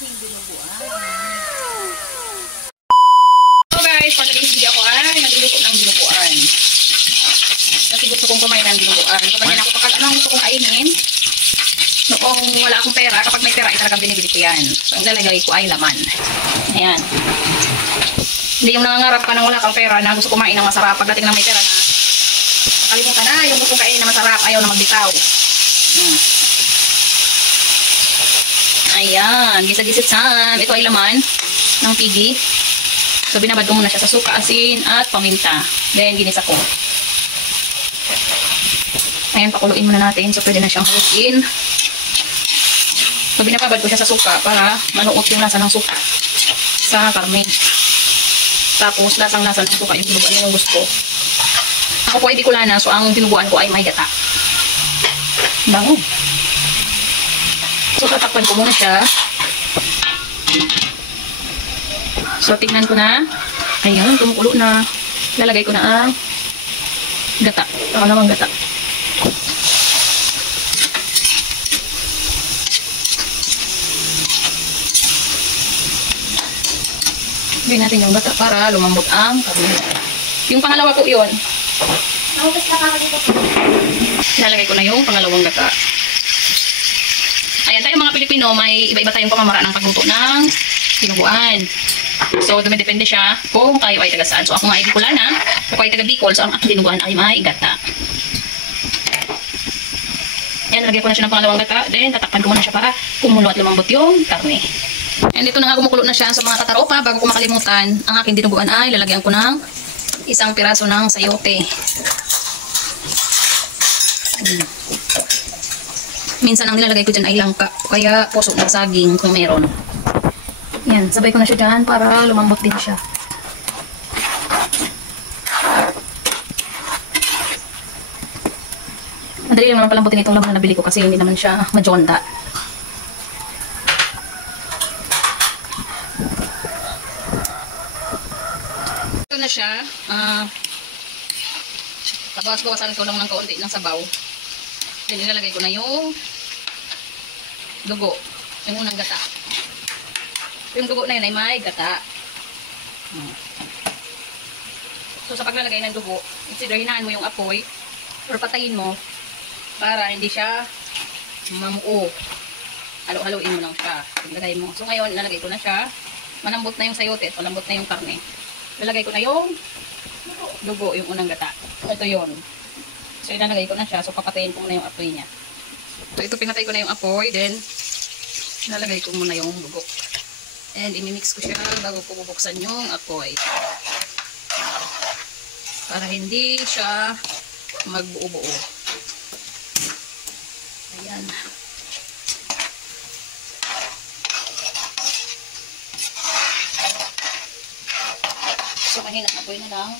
aking dinuguan. So guys, for today's video ko ay nagluluto ng dinuguan. Kasi gusto kong kumain ng dinuguan. Kapag yan ako, kapag ano gusto kong kainin, noong wala akong pera, kapag may pera ay talagang binibili ko yan. So ang lalagay ko ay laman. Ayan. Hindi yung nangangarap ka nang wala kang pera na gusto kumain ng masarap. Pagdating na may pera na, kalimutan na yung gusto kainin na masarap, ayaw na magbitaw. Ayan, gisa-gisit Sam. Ito ay laman ng pigi. So binabad ko muna siya sa suka, asin at paminta. Then ginisa ko. Ayan, pakuluin muna natin. So pwede na siyang haluin. So binababad ko siya sa suka para manuot yung lasa ng suka sa karne. Tapos lasang-lasa ng suka yung dinuguan yung gusto ko. Ako po ay Bicolana, so ang dinuguan ko ay may gata. Bango. So tatakpan ko muna siya. So tingnan ko na. Ayan, tumukulo na. Lalagay ko na ang gata. Ako naman gata. Gawin natin yung gata para lumambot ang karne. Yung pangalawa po yun. Lalagay ko na yung pangalawang gata. Ayan, tayo mga Pilipino, may iba-iba tayong pamamaraan ng pagluto ng dinuguan. So, dumidepende siya kung tayo ay taga saan. So, ako nga ay Bicolana, ako ay taga Bicol, so ang aking dinuguan ay may gata. Ayan, lagay ko na siya ng pangalawang gata. Then, tatakpan ko muna siya para kumulo at lumambot yung karne. And dito na nga kumukulo na siya sa mga kataropa. Bago ko makalimutan, ang aking dinuguan ay lalagyan ko ng isang piraso ng sayote. Minsan ang nilalagay ko dyan ay langka, kaya puso ng saging kung meron. Yan, sabay ko na siya dyan para lumambot din siya. Madali lang naman palambutin itong laman na nabili ko kasi hindi naman siya majonda. Ito na siya. Bawas-bawasan ko lang ng kaunti ng sabaw. Then ilalagay ko na yung dugo. Yung unang gata. Yung dugo na yun ay may gata. So sa paglalagay ng dugo, consider hinaan mo yung apoy or patayin mo para hindi siya mamuo. Halo-haloin mo lang siya. Ilagay mo. So ngayon, ilalagay ko na siya. Malambot na yung sayote. So malambot na yung karne. Ilalagay ko na yung dugo, yung unang gata. Ito yun. So, ilalagay ko na siya. So, papatayin ko muna yung apoy niya. So, ito pinatay ko na yung apoy. Then, ilalagay ko muna yung dugo. And, imimix ko siya bago ko bubuksan yung apoy. Para hindi siya magbuo-buo. Ayan. So, mahinang apoy na lang.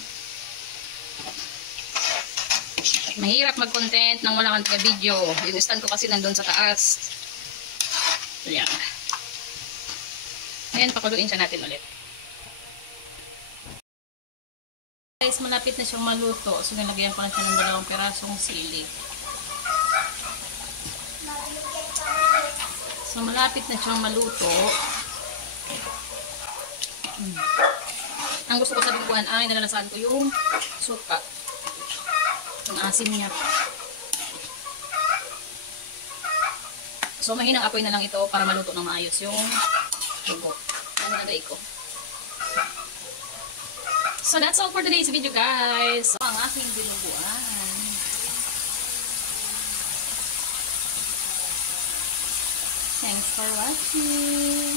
Mahirap mag-content nang wala kang taga-video. Yung stand ko kasi nandun sa taas. Ayan. Ayan, pakuluin siya natin ulit. Guys, malapit na siyang maluto. So, nilagyan ko na siya ng 2 pirasong sili. So, malapit na siyang maluto. Ang gusto ko sa dinuguan ay nalalasahan ko yung suka. Yung asin niya. So, mahinang apoy na lang ito para maluto ng maayos yung dugo. Ano nagay ko. So, that's all for today's video, guys. So, ang aking dinuguan. Thanks for watching.